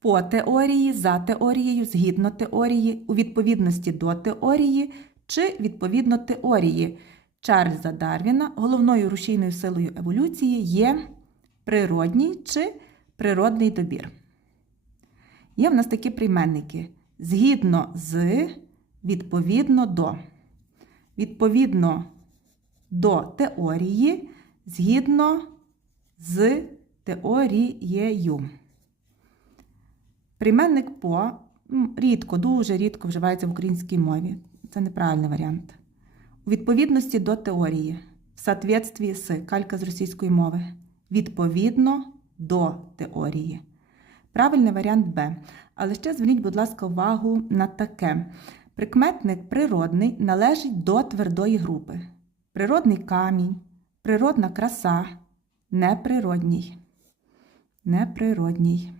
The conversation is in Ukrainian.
по теорії, за теорією, згідно теорії, у відповідності до теорії чи відповідно теорії Чарльза Дарвіна головною рушійною силою еволюції є природній чи природний добір. Є в нас такі прийменники згідно з, відповідно до. Відповідно до теорії, згідно з теорією. Прийменник по рідко, дуже рідко вживається в українській мові. Це неправильний варіант. У відповідності до теорії, в соответствии з калька з російської мови. Відповідно до теорії. Правильний варіант Б. Але ще зверніть, будь ласка, увагу на таке. Прикметник природний належить до твердої групи. Природний камінь, природна краса, неприродній. Неприродній.